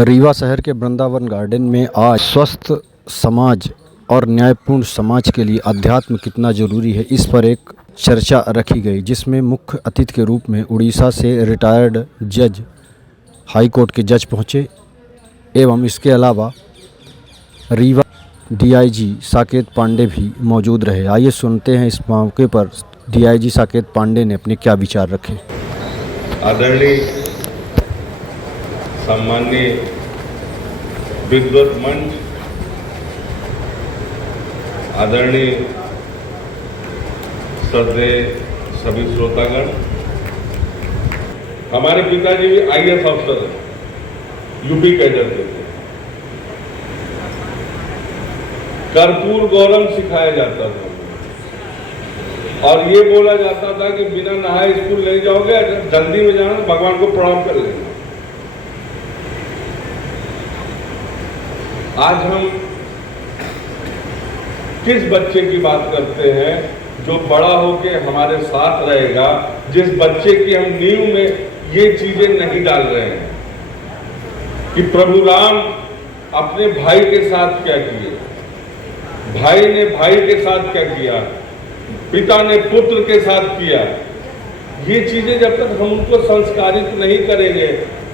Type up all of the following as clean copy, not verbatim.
रीवा शहर के वृंदावन गार्डन में आज स्वस्थ समाज और न्यायपूर्ण समाज के लिए अध्यात्म कितना जरूरी है, इस पर एक चर्चा रखी गई, जिसमें मुख्य अतिथि के रूप में उड़ीसा से रिटायर्ड जज, हाई कोर्ट के जज पहुंचे एवं इसके अलावा रीवा डीआईजी साकेत पांडे भी मौजूद रहे। आइए सुनते हैं इस मौके पर डीआईजी साकेत पांडे ने अपने क्या विचार रखे। आदरणीय सम्माननीय विद्वत मंच, आदरणीय श्रद्धेय सभी श्रोतागण, हमारे पिताजी भी आईएएस अफसर हैं, यूपी कैडर के थे। कर्पूर गौरव सिखाया जाता था और ये बोला जाता था कि बिना नहाए स्कूल नहीं जाओगे, जल्दी में जाना भगवान को प्रणाम कर लेना। आज हम किस बच्चे की बात करते हैं जो बड़ा होके हमारे साथ रहेगा, जिस बच्चे की हम नींव में ये चीजें नहीं डाल रहे हैं कि प्रभु राम अपने भाई के साथ क्या किए, भाई ने भाई के साथ क्या किया, पिता ने पुत्र के साथ किया। ये चीजें जब तक हम उनको संस्कारित नहीं करेंगे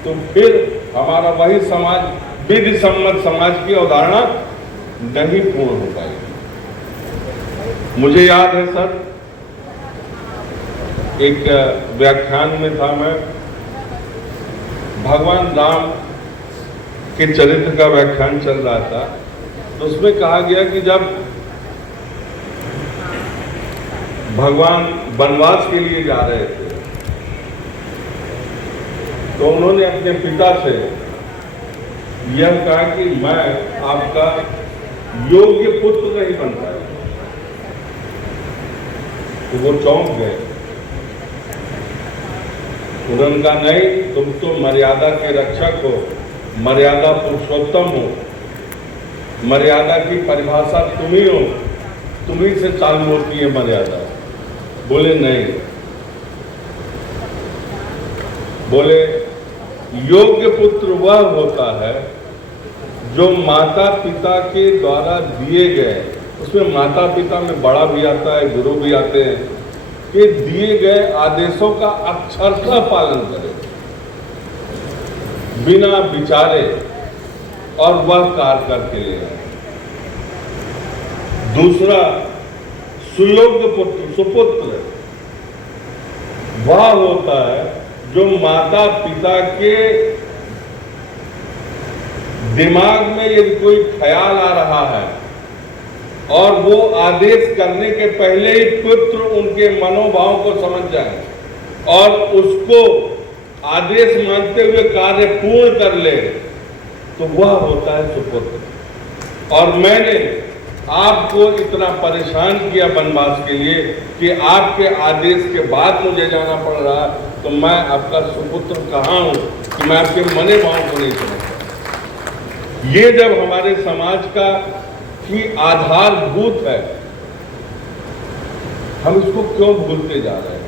तो फिर हमारा वही समाज, विधि सम्मत समाज की अवधारणा नहीं पूर्ण हो पाएगी। मुझे याद है सर, एक व्याख्यान में था, मैं भगवान राम के चरित्र का व्याख्यान चल रहा था, तो उसमें कहा गया कि जब भगवान वनवास के लिए जा रहे थे तो उन्होंने अपने पिता से यह कहा कि मैं आपका योग्य पुत्र नहीं बन पाया। तो वो चौंक गए। उन्होंने कहा नहीं, तुम तो मर्यादा के रक्षक हो, मर्यादा पुरुषोत्तम हो, मर्यादा की परिभाषा तुम ही हो, तुम्ही से चालू होती है मर्यादा। बोले नहीं, बोले योग्य पुत्र वह होता है जो माता पिता के द्वारा दिए गए, उसमें माता पिता में बड़ा भी आता है, गुरु भी आते हैं, कि दिए गए आदेशों का अक्षरशः पालन करे, बिना विचारे, और वह कार्य करके ले आए। दूसरा, सुयोग्य पुत्र, सुपुत्र वह होता है जो माता पिता के दिमाग में यदि कोई ख्याल आ रहा है और वो आदेश करने के पहले ही पुत्र उनके मनोभाव को समझ जाए और उसको आदेश मानते हुए कार्य पूर्ण कर ले, तो वह होता है सुपुत्र। और मैंने आपको इतना परेशान किया वनवास के लिए कि आपके आदेश के बाद मुझे जाना पड़ रहा, तो मैं आपका सुपुत्र कहाँ हूं कि मैं आपके मने भाव को नहीं समझता। ये जब हमारे समाज का ही आधारभूत है, हम इसको क्यों भूलते जा रहे हैं?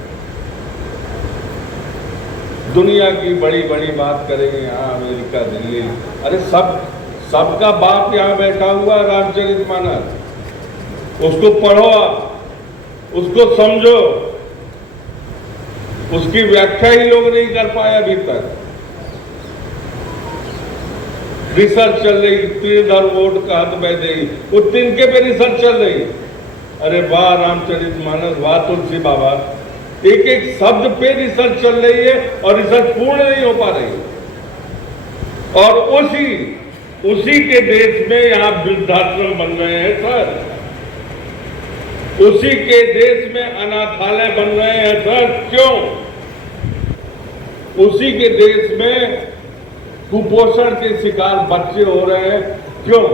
दुनिया की बड़ी बड़ी बात करेंगे, यहाँ अमेरिका, दिल्ली, अरे सबका बाप यहाँ बैठा हुआ है, रामचरितमानस, उसको पढ़ो आप, उसको समझो, उसकी व्याख्या ही लोग नहीं कर पाए अभी तक। रिसर्च चल रही, त्रिधर वोट का हद में देगी, वो तिनके पे रिसर्च चल रही। अरे वाह रामचरितमानस, वाह तुलसी बाबा, एक एक शब्द पे रिसर्च चल रही है और रिसर्च पूर्ण नहीं हो पा रही। और उसी के देश में यहाँ वृद्धाश्रम बन रहे हैं सर, उसी के देश में अनाथालय बन रहे हैं सर। क्यों? उसी के देश में कुपोषण के शिकार बच्चे हो रहे हैं। क्यों?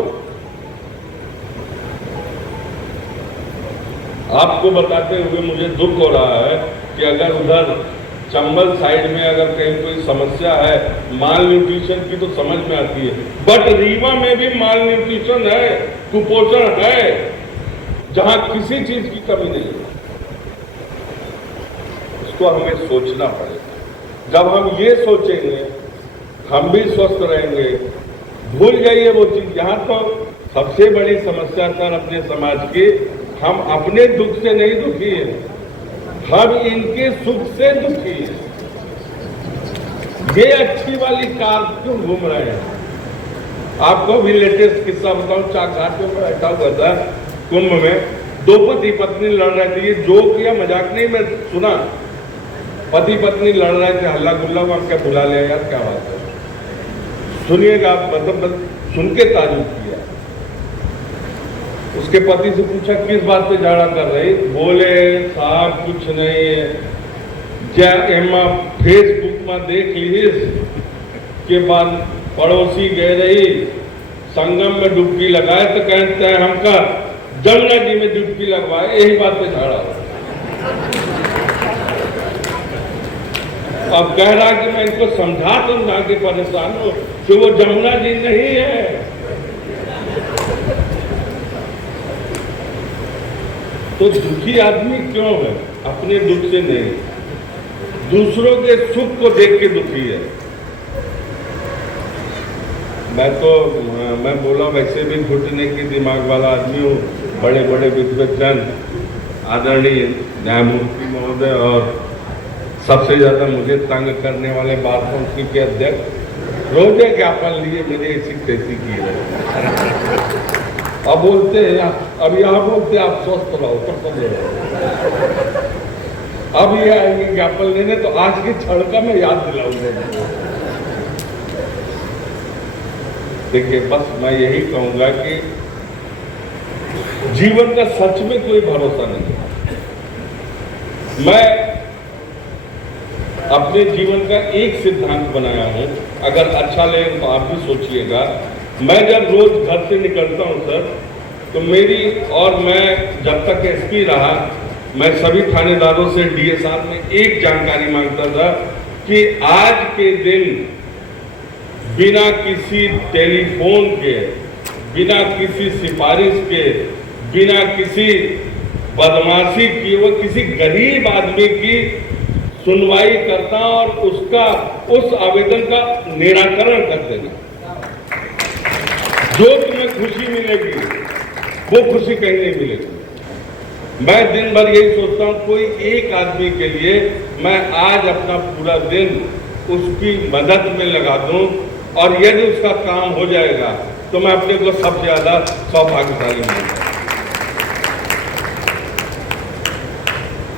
आपको बताते हुए मुझे दुख हो रहा है कि अगर उधर चंबल साइड में अगर कहीं कोई समस्या है माल न्यूट्रिशन की तो समझ में आती है, बट रीवा में भी माल न्यूट्रिशन है, कुपोषण है, जहां किसी चीज की कमी नहीं है। इसको हमें सोचना पड़ेगा। जब हम ये सोचेंगे हम भी स्वस्थ रहेंगे। भूल जाइए वो चीज। यहाँ तो सबसे बड़ी समस्या सर अपने समाज की, हम अपने दुख से नहीं दुखी है, हम इनके सुख से दुखी है। ये अच्छी वाली कार क्यों घूम रहे हैं? आपको भी लेटेस्ट किस्सा बताऊं, चाक घाट में बैठा हुआ था कुंभ में, दो पति पत्नी लड़ रहे थे। ये जोक या मजाक नहीं, मैं सुना, पति पत्नी लड़ रहे थे, हल्ला गुल्ला, वहां क्या बुला लिया यार, क्या बात है, सुनिएगा आप, मतलब सुन के तारीफ किया। उसके पति से पूछा किस बात पे झगड़ा कर रही? बोले साहब कुछ नहीं है, क्या एमा फेसबुक में देख लीजिए के बाद पड़ोसी गए रही संगम में डुबकी लगाए तो कहते हैं हमका जमुना जी में डुबकी लगवाए, यही बात पे झगड़ा हो। अब कह रहा कि मैं इनको समझा के परेशान हूं कि वो जमुना जी नहीं है। तो दुखी आदमी क्यों है? अपने दुख से नहीं, दूसरों के सुख को देख के दुखी है। मैं बोला वैसे भी घुटने की दिमाग वाला आदमी हूँ, बड़े बड़े विद्वजन आदरणीय न्यायमूर्ति महोदय और सबसे ज्यादा मुझे तंग करने वाले बार काउंसिल के अध्यक्ष रोजे ज्ञापन लिए मैंने ऐसी तैसी की है। अब बोलते हैं, अब यहाँ बोलते आप स्वस्थ रहो, प्रसन्न रहो। अब ये आएंगे ज्ञापन लेने तो आज की क्षण का मैं याद दिलाऊंगा। देखिए बस मैं यही कहूंगा कि जीवन का सच में कोई भरोसा नहीं। मैं अपने जीवन का एक सिद्धांत बनाया हूं, अगर अच्छा लगे तो आप भी सोचिएगा। मैं जब रोज घर से निकलता हूं सर, तो मेरी और मैं जब तक एसपी रहा, मैं सभी थानेदारों से डीएसआर में एक जानकारी मांगता था कि आज के दिन बिना किसी टेलीफोन के, बिना किसी सिफारिश के, बिना किसी बदमाशी किए हुए किसी गरीब आदमी की सुनवाई करता और उसका उस आवेदन का निराकरण कर देना। जो तुम्हें खुशी मिलेगी वो खुशी कहीं नहीं मिलेगी। मैं दिन भर यही सोचता हूं, कोई एक आदमी के लिए मैं आज अपना पूरा दिन उसकी मदद में लगा दूं, और यदि उसका काम हो जाएगा तो मैं अपने को सबसे ज्यादा सौभाग्यशाली मानूंगा।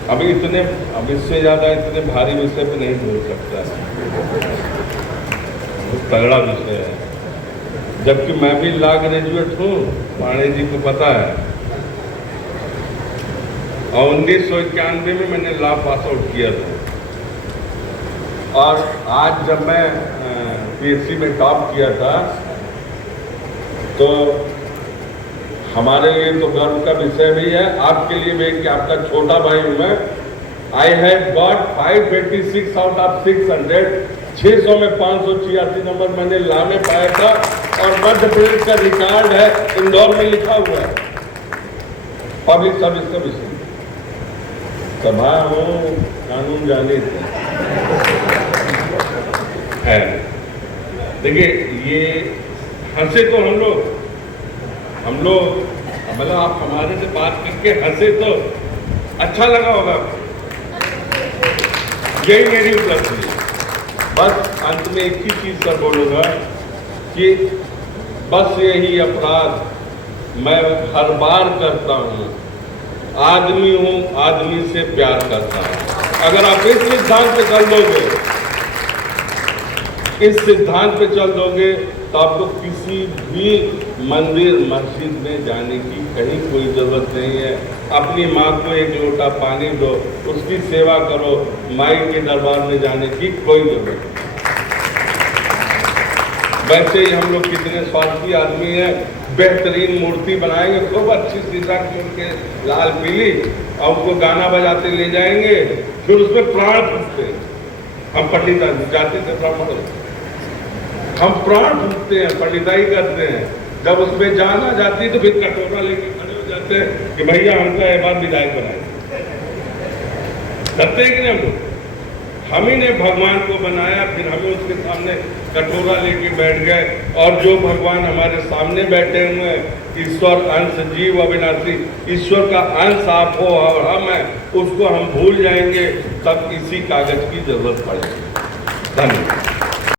अब इससे ज्यादा इतने भारी विषय पे नहीं बोल सकता, बहुत तगड़ा विषय है। जबकि मैं भी लॉ ग्रेजुएट हूँ, पांडे जी को पता है, और 1991 में मैंने लॉ पास आउट किया था। और आज जब मैं पीएचडी में टॉप किया था तो हमारे लिए तो गर्व का विषय भी है, आपके लिए भी, कि आपका छोटा भाई हूं मैं। I have got 586 out of 600, 600 में 586 नंबर मैंने लॉ में पाया था, और मध्य प्रदेश का रिकॉर्ड है, इंदौर में लिखा हुआ है, पब्लिक सर्विस कमीशन। सभा हो कानून जाने है। देखिए ये हंसे तो हम लोग मतलब आप हमारे से बात करके हंसे तो अच्छा लगा होगा, यही मेरी उपलब्धि है। बस अंत में एक ही चीज सर बोलूंगा कि बस यही अपराध मैं हर बार करता हूँ, आदमी हूँ, आदमी से प्यार करता हूँ। अगर आप इस सिद्धांत पे चल दोगे, इस सिद्धांत पे चल दोगे, तो आपको किसी भी मंदिर मस्जिद में जाने की कहीं कोई जरूरत नहीं है। अपनी माँ को एक लोटा पानी दो, उसकी सेवा करो, माई के दरबार में जाने की कोई जरूरत नहीं। वैसे ही हम लोग कितने स्वार्थी आदमी हैं, बेहतरीन मूर्ति बनाएंगे, खूब अच्छी सीधा के लाल पीली, और उसको गाना बजाते ले जाएंगे, फिर उसमें प्राण फूकते। हम पंडित जाते थे ब्राह्मण, हम प्राण फूकते हैं, पंडिताई करते हैं। जब उसमें जान आ जाती है तो फिर कटोरा लेके खड़े हो जाते हैं कि भैया हमका एक बार विधायक बनाए। करते हैं कि नहीं हम लोग? हम ही ने भगवान को बनाया, फिर हमें उसके सामने कटोरा लेके बैठ गए। और जो भगवान हमारे सामने बैठे हुए हैं, ईश्वर अंश जीव अविनाशी, ईश्वर का अंश आप हो और हम हैं, उसको हम भूल जाएंगे, तब इसी कागज की जरूरत पड़ेगी। धन्यवाद।